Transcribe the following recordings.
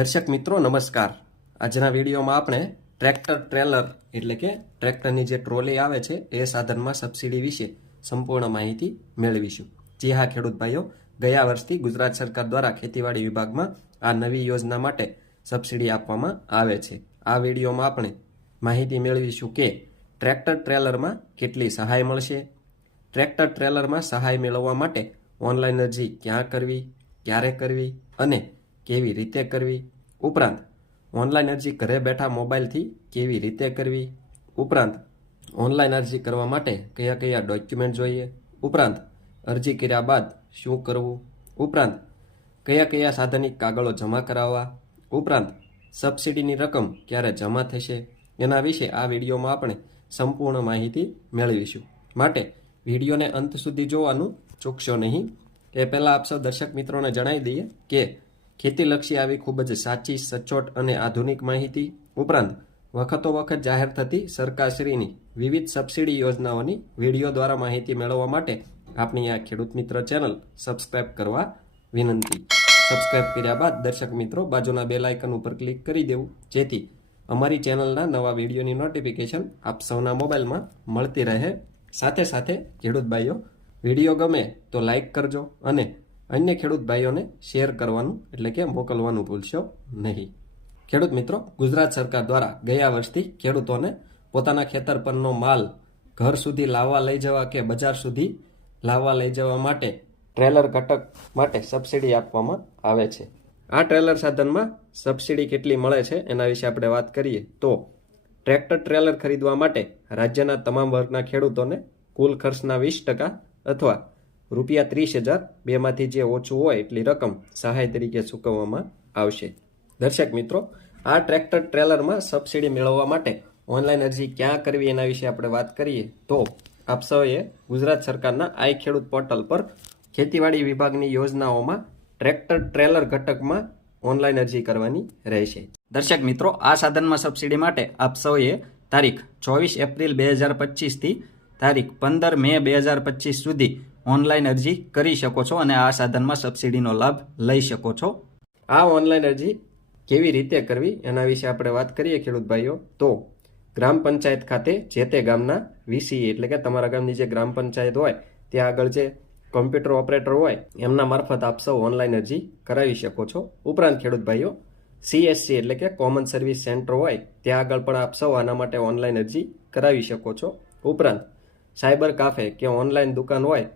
દર્શક મિત્રો નમસ્કાર। આજના વિડીયોમાં આપણે ટ્રેક્ટર ટ્રેલર એટલે કે ટ્રેક્ટરની જે ટ્રોલી આવે છે એ સાધનમાં સબસિડી વિશે સંપૂર્ણ માહિતી મેળવીશું। જી હા ખેડૂત ભાઈઓ, ગયા વર્ષથી ગુજરાત સરકાર દ્વારા ખેતીવાડી વિભાગમાં આ નવી યોજના માટે સબસિડી આપવામાં આવે છે। આ વિડીયોમાં આપણે માહિતી મેળવીશું કે ટ્રેક્ટર ટ્રેલરમાં કેટલી સહાય મળશે, ટ્રેક્ટર ટ્રેલરમાં સહાય મેળવવા માટે ઓનલાઈન અરજી ક્યાં કરવી, ક્યારે કરવી અને કેવી રીતે કરવી, ઉપરાંત ઓનલાઈન અરજી ઘરે બેઠા મોબાઈલથી કેવી રીતે કરવી, ઉપરાંત ઓનલાઈન અરજી કરવા માટે કયા કયા ડોક્યુમેન્ટ જોઈએ, ઉપરાંત અરજી કર્યા બાદ શું કરવું, ઉપરાંત કયા કયા સાધનિક કાગળો જમા કરાવવા, ઉપરાંત સબસિડીની રકમ ક્યારે જમા થશે, એના વિશે આ વિડીયોમાં આપણે સંપૂર્ણ માહિતી મેળવીશું। માટે વિડીયોને અંત સુધી જોવાનું ચૂકશો નહીં। એ પહેલાં આપ સૌ દર્શક મિત્રોને જણાવી દઈએ કે ખેતીલક્ષી આવી ખૂબ જ સાચી, સચોટ અને આધુનિક માહિતી, ઉપરાંત વખતો વખત જાહેર થતી સરકારશ્રીની વિવિધ સબસિડી યોજનાઓની વિડીયો દ્વારા માહિતી મેળવવા માટે આપણી આ ખેડૂત મિત્ર ચેનલ સબસ્ક્રાઇબ કરવા વિનંતી। સબસ્ક્રાઇબ કર્યા બાદ દર્શક મિત્રો બાજુના બેલ આઇકન ઉપર ક્લિક કરી દેવું, જેથી અમારી ચેનલના નવા વિડીયોની નોટિફિકેશન આપ સૌના મોબાઈલમાં મળતી રહે। સાથે સાથે ખેડૂત ભાઈઓ, વિડીયો ગમે તો લાઈક કરજો અને અન્ય ખેડૂત ભાઈઓને શેર કરવાનું એટલે કે મોકલવાનું ભૂલશો નહીં। ખેડૂત મિત્રો, ગુજરાત સરકાર દ્વારા ગયા વર્ષથી ખેડૂતોને પોતાના ખેતર પરનો માલ ઘર સુધી લાવવા લઈ જવા કે બજાર સુધી લાવવા લઈ જવા માટે ટ્રેલર ઘટક માટે સબસિડી આપવામાં આવે છે। આ ટ્રેલર સાધનમાં સબસિડી કેટલી મળે છે એના વિશે આપણે વાત કરીએ તો ટ્રેક્ટર ટ્રેલર ખરીદવા માટે રાજ્યના તમામ વર્ગના ખેડૂતોને કુલ ખર્ચના 20% અથવા ₹30,000 બેમાંથી જે ઓછું હોય એટલી રકમ સહાય તરીકે ચૂકવવામાં આવશે। દર્શક મિત્રો, આ ટ્રેક્ટર ટ્રેલરમાં સબસિડી મેળવવા માટે ઓનલાઈન અરજી ક્યાં કરવી એના વિશે આપણે વાત કરીએ તો આપ સૌએ ગુજરાત સરકારના આઈ ખેડૂત પોર્ટલ પર ખેતીવાડી વિભાગની યોજનાઓમાં ટ્રેક્ટર ટ્રેલર ઘટકમાં ઓનલાઈન અરજી કરવાની રહેશે। દર્શક મિત્રો, આ સાધનમાં સબસિડી માટે આપ સૌએ તારીખ 24 એપ્રિલ 2025 થી તારીખ 15 મે 2025 સુધી ઓનલાઈન અરજી કરી શકો છો અને આ સાધનમાં સબસિડીનો લાભ લઈ શકો છો। આ ઓનલાઈન અરજી કેવી રીતે કરવી એના વિશે આપણે વાત કરીએ ખેડૂત ભાઈઓ તો ગ્રામ પંચાયત ખાતે જે તે ગામના વીસી એટલે કે તમારા ગામની જે ગ્રામ પંચાયત હોય ત્યાં આગળ જે કોમ્પ્યુટર ઓપરેટર હોય એમના મારફત આપ સૌ ઓનલાઈન અરજી કરાવી શકો છો। ઉપરાંત ખેડૂત ભાઈઓ, CSC એટલે કે કોમન સર્વિસ સેન્ટર હોય ત્યાં આગળ પણ આપ સૌ આના માટે ઓનલાઈન અરજી કરાવી શકો છો। ઉપરાંત સાયબર કાફે કે ઓનલાઈન દુકાન હોય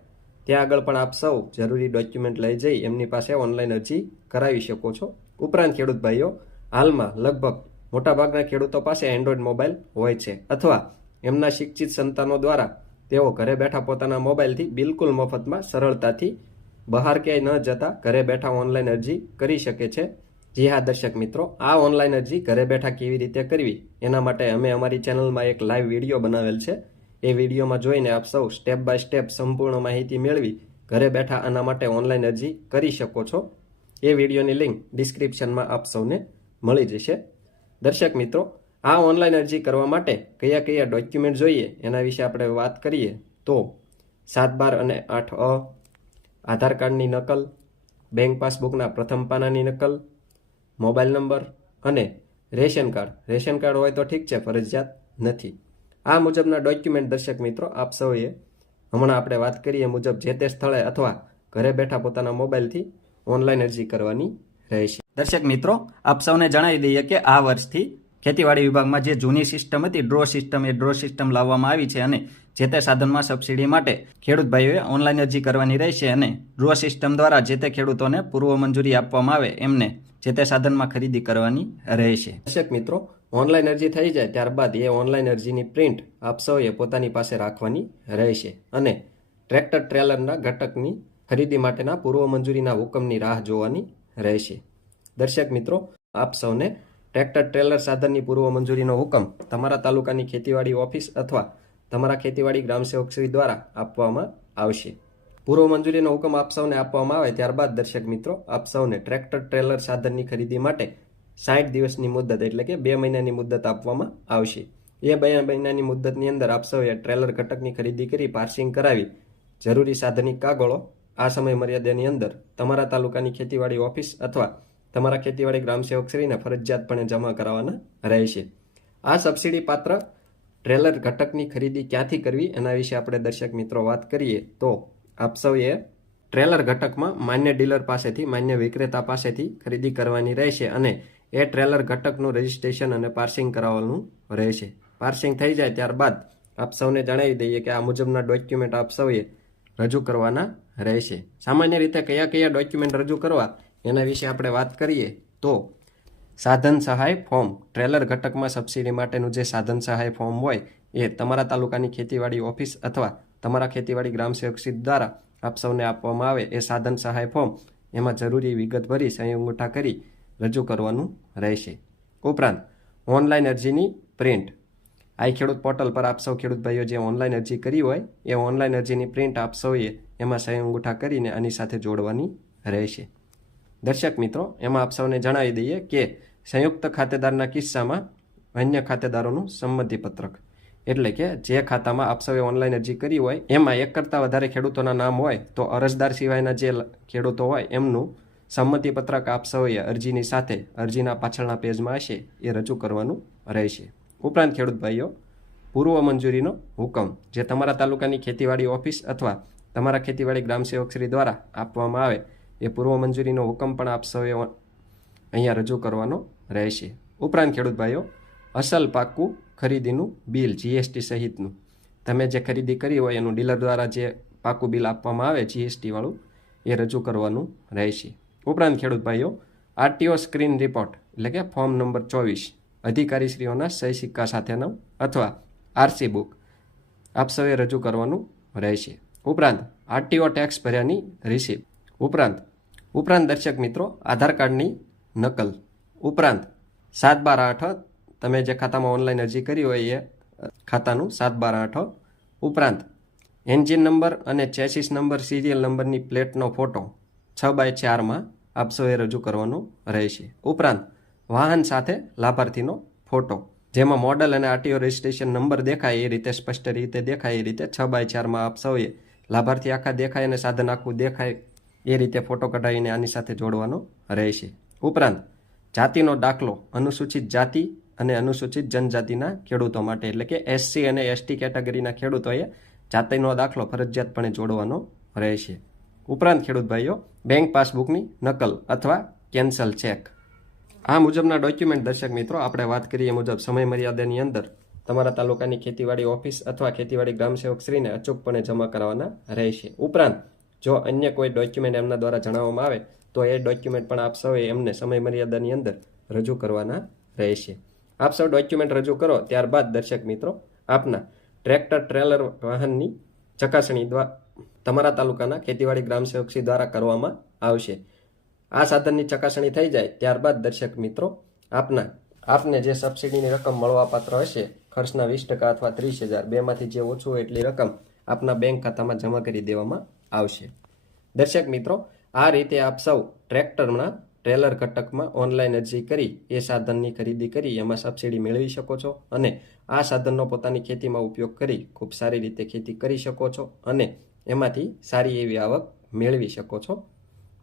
ત્યાં આગળ પણ આપ સૌ જરૂરી ડોક્યુમેન્ટ લઈ જઈ એમની પાસે ઓનલાઈન અરજી કરાવી શકો છો। ઉપરાંત ખેડૂત ભાઈઓ, હાલમાં લગભગ મોટાભાગના ખેડૂતો પાસે એન્ડ્રોઈડ મોબાઈલ હોય છે અથવા એમના શિક્ષિત સંતાનો દ્વારા તેઓ ઘરે બેઠા પોતાના મોબાઈલથી બિલકુલ મફતમાં સરળતાથી બહાર ક્યાંય ન જતા ઘરે બેઠા ઓનલાઈન અરજી કરી શકે છે। જી હા દર્શક મિત્રો, આ ઓનલાઈન અરજી ઘરે બેઠા કેવી રીતે કરવી એના માટે અમે અમારી ચેનલમાં એક લાઈવ વિડીયો બનાવેલ છે। એ વિડીયોમાં જોઈને આપ સૌ સ્ટેપ બાય સ્ટેપ સંપૂર્ણ માહિતી મેળવી ઘરે બેઠા આના માટે ઓનલાઈન અરજી કરી શકો છો। એ વિડીયોની લિંક ડિસ્ક્રિપ્શનમાં આપ સૌને મળી જશે। દર્શક મિત્રો, આ ઓનલાઈન અરજી કરવા માટે કયા કયા ડોક્યુમેન્ટ જોઈએ એના વિશે આપણે વાત કરીએ તો 7/12 અને 8A, આધાર કાર્ડની નકલ, બેંક પાસબુકના પ્રથમ પાનાની નકલ, મોબાઈલ નંબર અને રેશન કાર્ડ। રેશન કાર્ડ હોય તો ઠીક છે, ફરજિયાત નથી। આ મુજબના ડોક્યુમેન્ટ દર્શક મિત્રો આપ સૌએ હમણાં આપણે વાત કરીએ મુજબ જે તે સ્થળે અથવા ઘરે બેઠા પોતાના મોબાઈલથી ઓનલાઈન અરજી કરવાની રહેશે। દર્શક મિત્રો, આપ સૌને જણાવી દઈએ કે આ વર્ષથી ખેતીવાડી વિભાગમાં જે જૂની સિસ્ટમ હતી ડ્રો સિસ્ટમ લાવવામાં આવી છે અને જે તે સાધનમાં સબસિડી માટે ખેડૂત ભાઈઓએ ઓનલાઈન અરજી કરવાની રહેશે અને ડ્રો સિસ્ટમ દ્વારા જે તે ખેડૂતોને પૂર્વ મંજૂરી આપવામાં આવે એમને જે તે સાધનમાં ખરીદી કરવાની રહેશે। દર્શક મિત્રો, ઓનલાઈન અરજી થઈ જાય ત્યારબાદ એ ઓનલાઈન અરજીની પ્રિન્ટ આપ સૌએ પોતાની પાસે રાખવાની રહેશે અને ટ્રેક્ટર ટ્રેલરના ઘટકની ખરીદી માટેના પૂર્વ મંજૂરીના હુકમની રાહ જોવાની રહેશે। દર્શક મિત્રો, આપ સૌને ટ્રેક્ટર ટ્રેલર સાધનની પૂર્વ મંજૂરીનો હુકમ તમારા તાલુકાની ખેતીવાડી ઓફિસ અથવા તમારા ખેતીવાડી ગ્રામસેવકશ્રી દ્વારા આપવામાં આવશે। પૂર્વ મંજૂરીનો હુકમ આપ સૌને આપવામાં આવે ત્યારબાદ દર્શક મિત્રો આપ સૌને ટ્રેક્ટર ટ્રેલર સાધનની ખરીદી માટે 60 દિવસની મુદત એટલે કે 2 મહિનાની મુદત આપવામાં આવશે। એ 2 મહિનાની મુદતની અંદર આપ સૌએ ટ્રેલર ઘટકની ખરીદી કરી પાર્સિંગ કરાવી જરૂરી સાધનિક કાગળો આ સમય મર્યાદાની અંદર તમારા તાલુકાની ખેતીવાડી ઓફિસ અથવા તમારા ખેતીવાડી ગ્રામસેવકશ્રીને ફરજિયાતપણે જમા કરાવવાના રહેશે. આ સબસિડી પાત્ર ટ્રેલર ઘટકની ખરીદી ક્યાંથી કરવી એના વિશે આપણે દર્શક મિત્રો વાત કરીએ તો આપ સૌએ ટ્રેલર ઘટકમાં માન્ય ડીલર પાસેથી, માન્ય વિક્રેતા પાસેથી ખરીદી કરવાની રહેશે અને એ ટ્રેલર ઘટકનું રજિસ્ટ્રેશન અને પાર્સિંગ કરાવવાનું રહેશે. પાર્સિંગ થઈ જાય ત્યારબાદ આપ સૌને જણાવી દઈએ કે આ મુજબના ડોક્યુમેન્ટ આપ સૌએ રજૂ કરવાના રહેશે. સામાન્ય રીતે કયા કયા ડોક્યુમેન્ટ રજૂ કરવા એના વિશે આપણે વાત કરીએ તો સાધન સહાય ફોર્મ, ટ્રેલર ઘટકમાં સબસિડી માટેનું જે સાધન સહાય ફોર્મ હોય એ તમારા તાલુકાની ખેતીવાડી ઓફિસ અથવા તમારા ખેતીવાડી ગ્રામસેવકશ્રી દ્વારા આપ સૌને આપવામાં આવે એ સાધન સહાય ફોર્મ એમાં જરૂરી વિગત ભરી સહી અંગૂઠા કરી રજૂ કરવાનું રહેશે. ઉપરાંત ઓનલાઈન અરજીની પ્રિન્ટ, આઈ ખેડૂત પોર્ટલ પર આપ સૌ ખેડૂત ભાઈઓ જે ઓનલાઈન અરજી કરી હોય એ ઓનલાઈન અરજીની પ્રિન્ટ આપ સૌએ એમાં સહી અંગૂઠા કરીને આની સાથે જોડવાની રહેશે. દર્શક મિત્રો, એમાં આપ સૌને જણાવી દઈએ કે સંયુક્ત ખાતેદારના કિસ્સામાં અન્ય ખાતેદારોનું સંમતિપત્રક, એટલે કે જે ખાતામાં આપ સૌએ ઓનલાઈન અરજી કરી હોય એમાં એક કરતાં વધારે ખેડૂતોના નામ હોય તો અરજદાર સિવાયના જે ખેડૂતો હોય એમનું સંમતિપત્રક આપ સૌએ અરજીની સાથે અરજીના પાછળના પેજમાં હશે એ રજૂ કરવાનું રહેશે. ઉપરાંત ખેડૂત ભાઈઓ, પૂર્વ મંજૂરીનો હુકમ જે તમારા તાલુકાની ખેતીવાડી ઓફિસ અથવા તમારા ખેતીવાડી ગ્રામસેવકશ્રી દ્વારા આપવામાં આવે એ પૂર્વ મંજૂરીનો હુકમ પણ આપ સૌએ અહીંયા રજૂ કરવાનો રહેશે. ઉપરાંત ખેડૂત ભાઈઓ, અસલ પાકું ખરીદીનું બિલ જીએસટી સહિતનું તમે જે ખરીદી કરી હોય એનું ડીલર દ્વારા જે પાકું બિલ આપવામાં આવે જીએસટી વાળું એ રજૂ કરવાનું રહેશે. ઉપરાંત ખેડૂત ભાઈઓ, આરટીઓ સ્ક્રીન રિપોર્ટ એટલે કે ફોર્મ નંબર 24 અધિકારીશ્રીઓના સહી સિક્કા સાથેનો અથવા આરસી બુક આપ સૌએ રજૂ કરવાનું રહેશે. ઉપરાંત આરટીઓ ટેક્સ ભર્યાની રિસિપ્ટ, ઉપરાંત દર્શક મિત્રો આધાર કાર્ડની નકલ, ઉપરાંત 7/12/8 તમે જે ખાતામાં ઓનલાઈન અરજી કરી હોય એ ખાતાનું 7/12/8, ઉપરાંત એન્જિન નંબર અને ચેસિસ નંબર સિરિયલ નંબરની પ્લેટનો ફોટો 6/4 આપ સૌએ રજૂ કરવાનો રહેશે. ઉપરાંત વાહન સાથે લાભાર્થીનો ફોટો જેમાં મોડલ અને આરટીઓ રજિસ્ટ્રેશન નંબર દેખાય એ રીતે સ્પષ્ટ રીતે દેખાય એ રીતે 6/4 આપ સૌએ લાભાર્થી આખા દેખાય અને સાધન આખું દેખાય એ રીતે ફોટો કઢાવીને આની સાથે જોડવાનો રહેશે. ઉપરાંત જાતિનો દાખલો અનુસૂચિત જાતિ અને અનુસૂચિત જનજાતિના ખેડૂતો માટે એટલે કે એસસી અને એસટી કેટેગરીના ખેડૂતોએ જાતિનો દાખલો ફરજિયાતપણે જોડવાનો રહેશે. ઉપરાંત ખેડૂત ભાઈઓ, બેંક પાસબુકની નકલ અથવા કેન્સલ ચેક. આ મુજબના ડોક્યુમેન્ટ દર્શક મિત્રો આપણે વાત કરીએ મુજબ સમય મર્યાદાની અંદર તમારા તાલુકાની ખેતીવાડી ઓફિસ અથવા ખેતીવાડી ગ્રામસેવકશ્રીને અચૂકપણે જમા કરાવવાના રહેશે. ઉપરાંત જો અન્ય કોઈ ડોક્યુમેન્ટ એમના દ્વારા જણાવવામાં આવે તો એ ડોક્યુમેન્ટ પણ આપ સૌએ એમને સમય મર્યાદાની અંદર રજૂ કરવાના રહેશે. આપ સૌ ડોક્યુમેન્ટ રજૂ કરો ત્યારબાદ દર્શક મિત્રો આપના ટ્રેક્ટર ટ્રેલર વાહનની ચકાસણી તમારા તાલુકાના ખેતીવાડી ગ્રામસેવકશ્રી દ્વારા કરવામાં આવશે. આ સાધનની ચકાસણી થઈ જાય ત્યારબાદ દર્શક મિત્રો આપને જે સબસિડીની રકમ મળવાપાત્ર હશે ખર્ચના 20% અથવા 30,000 બેમાંથી જે ઓછું હોય એટલી રકમ આપના બેંક ખાતામાં જમા કરી દેવામાં આવશે. દર્શક મિત્રો, આ રીતે આપ સૌ ટ્રેક્ટરના ટ્રેલર ઘટકમાં ઓનલાઈન અરજી કરી એ સાધનની ખરીદી કરી એમાં સબસિડી મેળવી શકો છો અને આ સાધનનો પોતાની ખેતીમાં ઉપયોગ કરી ખૂબ સારી રીતે ખેતી કરી શકો છો અને એમાંથી સારી એવી આવક મેળવી શકો છો.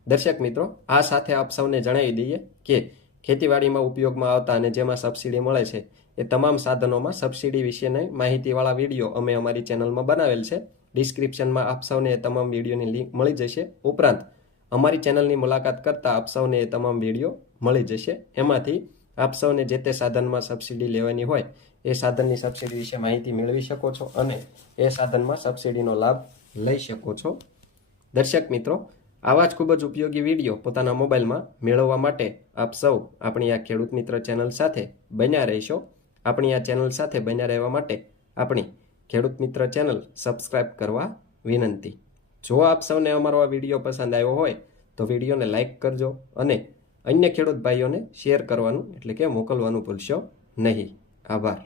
દર્શક મિત્રો, આ સાથે આપ સૌને જણાવી દઈએ કે ખેતીવાડીમાં ઉપયોગમાં આવતા અને જેમાં સબસિડી મળે છે એ તમામ સાધનોમાં સબસિડી વિશેની માહિતીવાળા વિડીયો અમે અમારી ચેનલમાં બનાવેલ છે. ડિસ્ક્રિપ્શનમાં આપ સૌને એ તમામ વિડીયોની લિંક મળી જશે. ઉપરાંત અમારી ચેનલની મુલાકાત કરતાં આપ સૌને એ તમામ વિડીયો મળી જશે. એમાંથી આપ સૌને જે તે સાધનમાં સબસિડી લેવાની હોય એ સાધનની સબસિડી વિશે માહિતી મેળવી શકો છો અને એ સાધનમાં સબસિડીનો લાભ લઈ શકો છો. દર્શક મિત્રો, આવા જ ખૂબ જ ઉપયોગી વિડીયો પોતાના મોબાઈલમાં મેળવવા માટે આપ સૌ આપણી આ ખેડૂત મિત્ર ચેનલ સાથે બન્યા રહેશો. આપણી આ ચેનલ સાથે બન્યા રહેવા માટે આપણી ખેડૂત મિત્ર ચેનલ સબસ્ક્રાઇબ કરવા વિનંતી. જો આપ સૌને અમારો આ વિડીયો પસંદ આવ્યો હોય તો વિડીયોને લાઇક કરજો અને અન્ય ખેડૂત ભાઈઓને શેર કરવાનું એટલે કે મોકલવાનું ભૂલશો નહીં. આભાર.